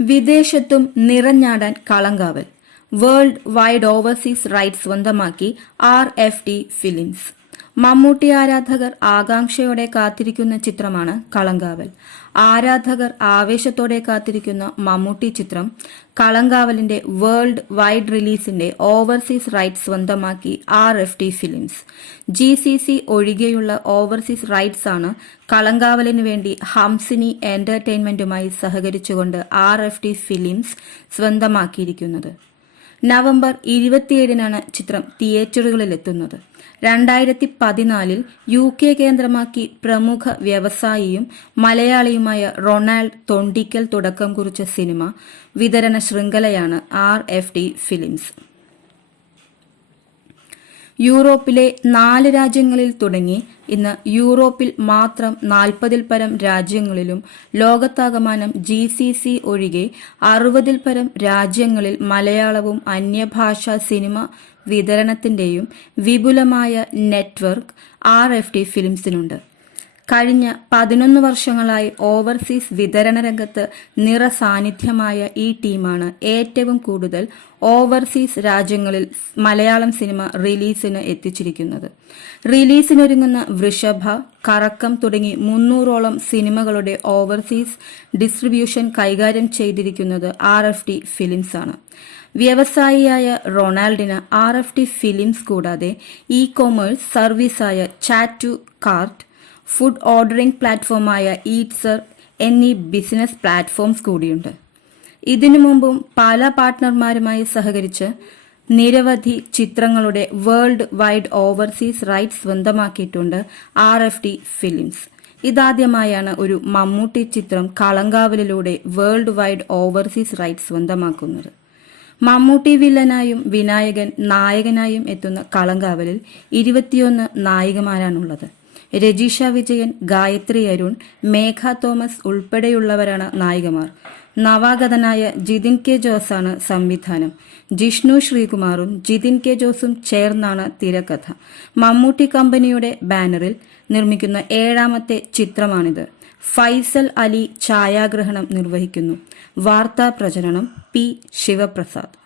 വിദേശത്തും നിറഞ്ഞാടാൻ Kalamkaval. World wide overseas right സ്വന്തമാക്കി R F T films Mammootty ആരാധകർ ആകാംക്ഷയോടെ കാത്തിരിക്കുന്ന ചിത്രമാണ് കളങ്കാവൽ. ആരാധകർ ആവേശത്തോടെ കാത്തിരിക്കുന്ന മമ്മൂട്ടി ചിത്രം കളങ്കാവലിന്റെ വേൾഡ് വൈഡ് റിലീസിന്റെ ഓവർസീസ് റൈറ്റ് സ്വന്തമാക്കി R F T films. G C C ഒഴികെയുള്ള ഓവർസീസ് റൈറ്റ്സ് ആണ് കളങ്കാവലിന് വേണ്ടി ഹംസിനി എന്റർടൈൻമെന്റുമായി സഹകരിച്ചുകൊണ്ട് ആർ എഫ് ടി ഫിലിംസ് സ്വന്തമാക്കിയിരിക്കുന്നത്. നവംബർ ഇരുപത്തിയേഴിനാണ് ചിത്രം തിയേറ്ററുകളിലെത്തുന്നത്. രണ്ടായിരത്തി പതിനാലിൽ യു കെ കേന്ദ്രമാക്കി പ്രമുഖ വ്യവസായിയും മലയാളിയുമായ റൊണാൾഡ് തൊണ്ടിക്കൽ തുടക്കം കുറിച്ച സിനിമ വിതരണ ശൃംഖലയാണ് ആർ എഫ് ഡി ഫിലിംസ്. യൂറോപ്പിലെ നാല് രാജ്യങ്ങളിൽ തുടങ്ങി. ഇന്ന് യൂറോപ്പിൽ മാത്രം നാൽപ്പതിൽ പരം രാജ്യങ്ങളിലും ലോകത്താകമാനം ജി സി സി ഒഴികെ അറുപതിൽ പരം രാജ്യങ്ങളിൽ മലയാളവും അന്യഭാഷാ സിനിമ വിതരണത്തിന്റെയും വിപുലമായ നെറ്റ്വർക്ക് ആർ എഫ് ടി ഫിലിംസിനുണ്ട്. കഴിഞ്ഞ പതിനൊന്ന് വർഷങ്ങളായി ഓവർസീസ് വിതരണ രംഗത്ത് നിറസാന്നിധ്യമായ ഈ ടീമാണ് ഏറ്റവും കൂടുതൽ ഓവർസീസ് രാജ്യങ്ങളിൽ മലയാളം സിനിമ റിലീസിന് എത്തിച്ചിരിക്കുന്നത്. റിലീസിനൊരുങ്ങുന്ന വൃഷഭ കറക്കം തുടങ്ങി മുന്നൂറോളം സിനിമകളുടെ ഓവർസീസ് ഡിസ്ട്രിബ്യൂഷൻ കൈകാര്യം ചെയ്തിരിക്കുന്നത് ആർ എഫ് ടി ഫിലിംസ് ആണ്. വ്യവസായിയായ റൊണാൾഡിന് ആർ എഫ് ടി ഫിലിംസ് കൂടാതെ ഇ കൊമേഴ്സ് സർവീസായ ചാറ്റു കാർട്ട് ഫുഡ് ഓർഡറിംഗ് പ്ലാറ്റ്ഫോമായ ഈറ്റ്സർ എന്നീ ബിസിനസ് പ്ലാറ്റ്ഫോംസ് കൂടിയുണ്ട്. ഇതിനു മുമ്പും പല പാർട്ട്ണർമാരുമായി സഹകരിച്ച് നിരവധി ചിത്രങ്ങളുടെ വേൾഡ് വൈഡ് ഓവർസീസ് റൈറ്റ്സ് സ്വന്തമാക്കിയിട്ടുണ്ട് ആർ എഫ് ടി ഫിലിംസ്. ഇതാദ്യമായാണ് ഒരു മമ്മൂട്ടി ചിത്രം കളങ്കാവലിലൂടെ വേൾഡ് വൈഡ് ഓവർസീസ് റൈറ്റ്സ് സ്വന്തമാക്കുന്നത്. മമ്മൂട്ടി വില്ലനായും വിനായകൻ നായകനായും എത്തുന്ന കളങ്കാവലിൽ ഇരുപത്തിയൊന്ന് നായികമാരാണുള്ളത്. രജീഷ വിജയൻ ഗായത്രി അരുൺ മേഘ തോമസ് ഉൾപ്പെടെയുള്ളവരാണ് നായികമാർ. നവാഗതനായ ജിതിൻ കെ ആണ് സംവിധാനം. ജിഷ്ണു ശ്രീകുമാറും ജിതിൻ കെ ജോസും ചേർന്നാണ് തിരക്കഥ. മമ്മൂട്ടി കമ്പനിയുടെ ബാനറിൽ നിർമ്മിക്കുന്ന ഏഴാമത്തെ ചിത്രമാണിത്. ഫൈസൽ അലി ഛായാഗ്രഹണം നിർവഹിക്കുന്നു. വാർത്താ പ്രചരണം പി ശിവപ്രസാദ്.